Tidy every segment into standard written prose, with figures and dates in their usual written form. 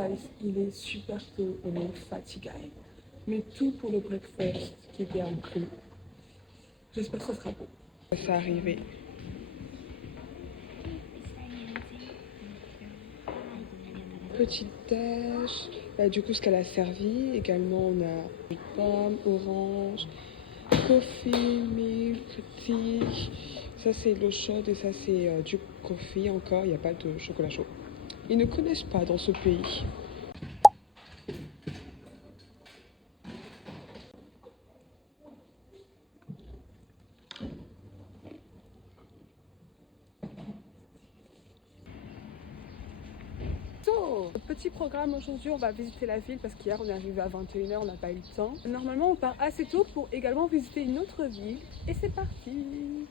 Guys, il est super tôt, on est fatigué. Mais tout pour le breakfast qui était inclus. J'espère que ça sera beau. Ça arrivé. Petit déj. Du coup, ce qu'elle a servi, également, on a pomme, orange, coffee, milk, tea. Ça, c'est l'eau chaude et ça, c'est du coffee encore. Il n'y a pas de chocolat chaud. Ils ne connaissent pas dans ce pays. Petit programme aujourd'hui, on va visiter la ville parce qu'hier on est arrivé à 21h, on n'a pas eu le temps. Normalement on part assez tôt pour également visiter une autre ville et c'est parti.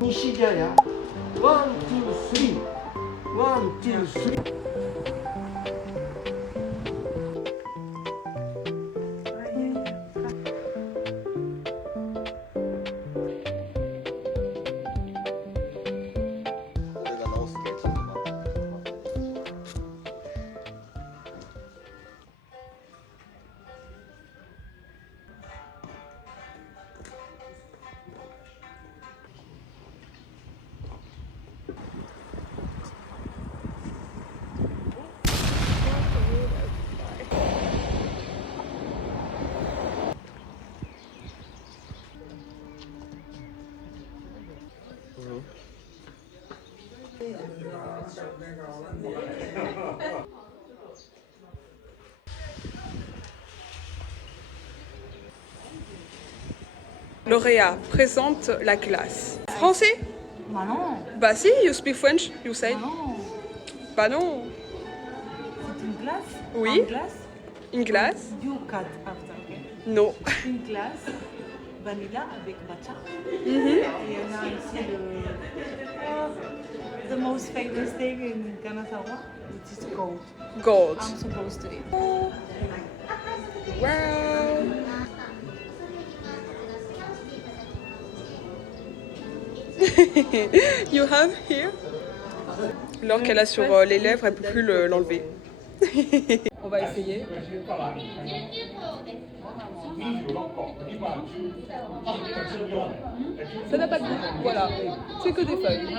Nishigaya, 1, 2, 3, 1, 2, 3. Lauréat présente la classe. Français? Bah non. Bah si, you speak French, you say. Bah non. Bah non. C'est une glace. Oui. Une glace. Une glace? You cut after, okay. Non. Une glace vanilla avec matcha. Mhm. Et on a ici the most famous thing in Kanazawa, which is gold. Gold. I'm supposed to eat. Wow. You have here? L'or qu'elle a sur les lèvres, elle ne peut plus l'enlever. On va essayer. Ça n'a pas de goût, voilà. C'est que des feuilles.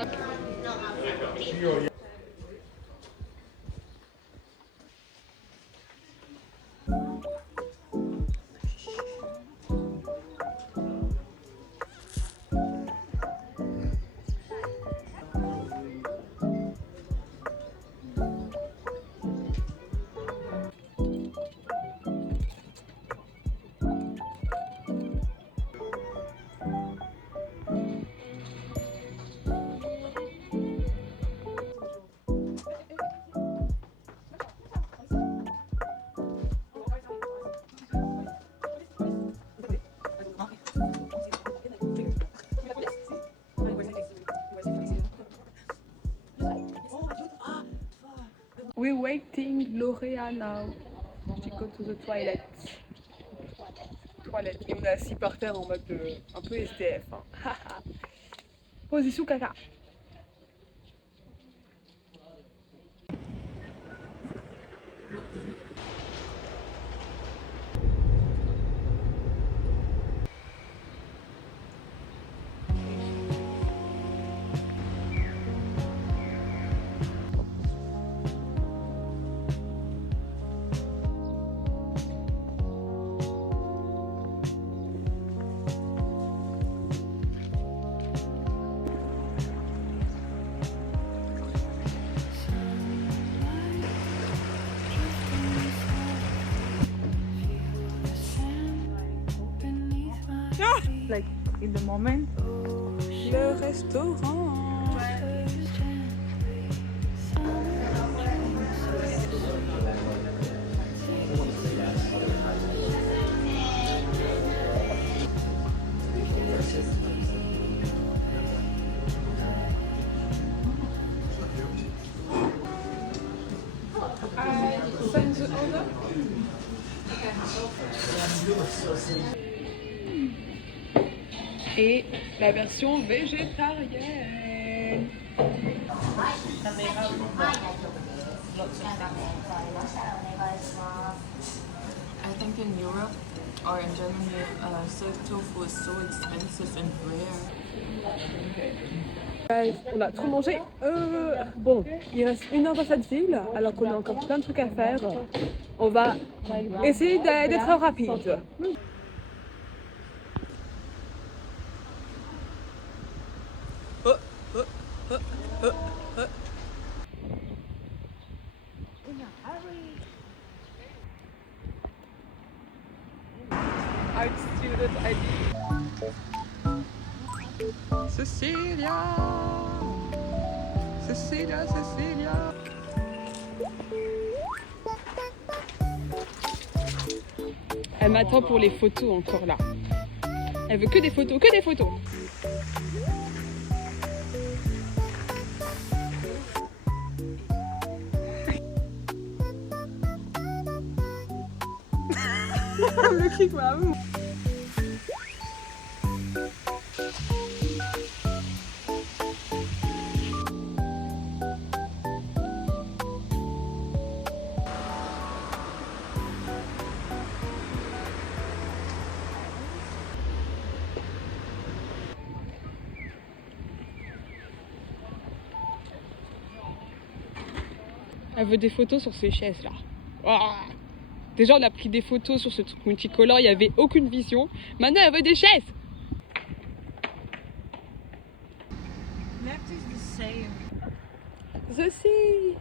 We're waiting L'Oréal now. She go to the toilet. Toilette. Et on est assis par terre en mode un peu SDF. Hein. Position caca. Like in the moment. Le restaurant. I send the order. Okay. Et la version végétarienne. I think in Europe or in Germany, soy tofu is so expensive and rare. On a trop mangé. Bon, il reste 1 heure dans cette ville, alors qu'on a encore plein de trucs à faire. On va essayer d'être rapide. Art student ID. Cecilia! Cecilia, Cecilia! Elle m'attend pour les photos encore là. Elle veut que des photos, que des photos! Le kick, wow. Elle veut des photos sur ces chaises là. Oh. Déjà on a pris des photos sur ce truc multicolore, il n'y avait aucune vision. Maintenant elle veut des chaises. Left is the same. The sea.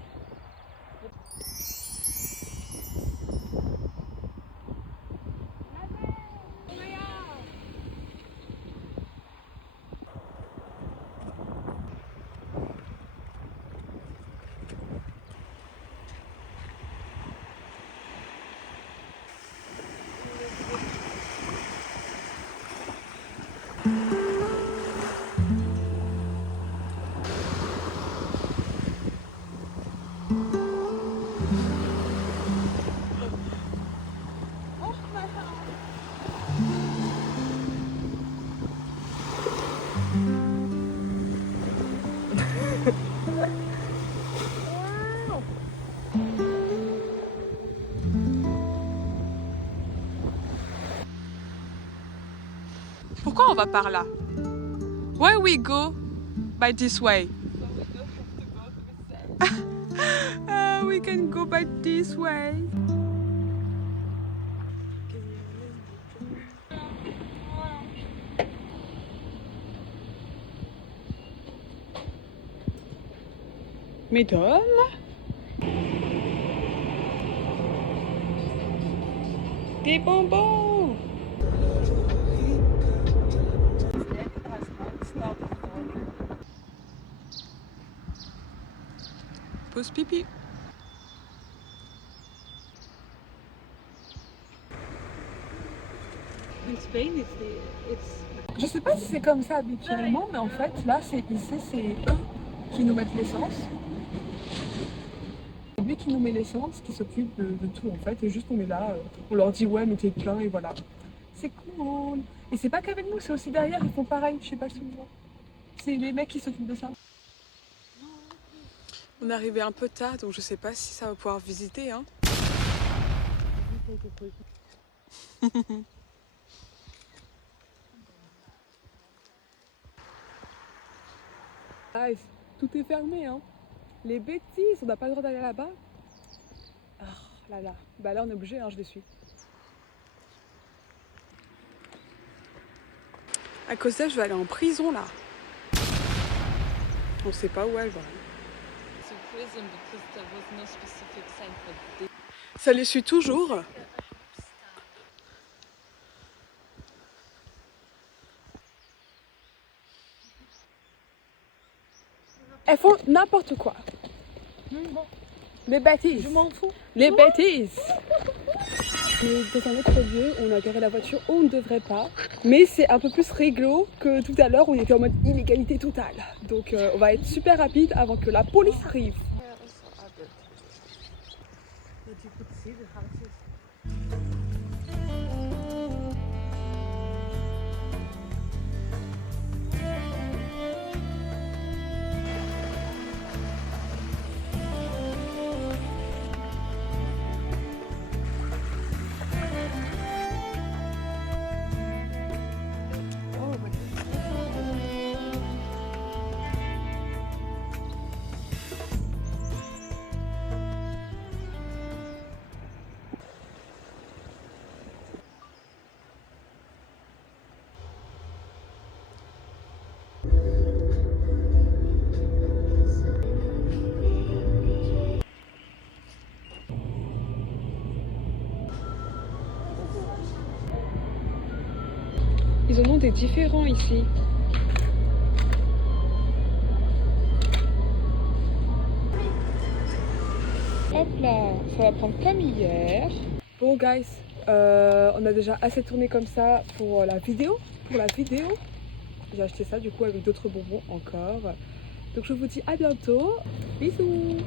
Pourquoi on va par là? Why we go by this way? We can go by this way. Mesdames, des bonbons. Pause pipi. In Spain, Je sais pas si c'est comme ça habituellement, mais en fait, là, c'est eux qui nous mettent l'essence. C'est lui qui nous met l'essence, qui s'occupe de tout en fait. Et juste on est là, on leur dit ouais, mettez plein et voilà. C'est cool. Et c'est pas qu'avec nous, c'est aussi derrière, ils font pareil, je sais pas si vous voyez. C'est les mecs qui s'occupent de ça. On est arrivé un peu tard, donc je sais pas si ça va pouvoir visiter. Hein. Guys, tout est fermé. Hein. Les bêtises, on n'a pas le droit d'aller là-bas. Ah là là, bah là on est obligé, hein, je les suis. À cause d'elle, je vais aller en prison là. On sait pas où elle va. Ça les suit toujours. Elles font n'importe quoi. Les bêtises. Je m'en fous. Les bêtises. Et dans un autre lieu, on a garé la voiture où on ne devrait pas. Mais c'est un peu plus réglo que tout à l'heure où on était en mode illégalité totale. Donc on va être super rapide avant que la police arrive. but you could see the houses. l'approvisionnement est différent ici. Hop là, ça va prendre comme hier. Bon guys, on a déjà assez tourné comme ça pour la vidéo. J'ai acheté ça du coup avec d'autres bonbons encore. Donc je vous dis à bientôt. Bisous.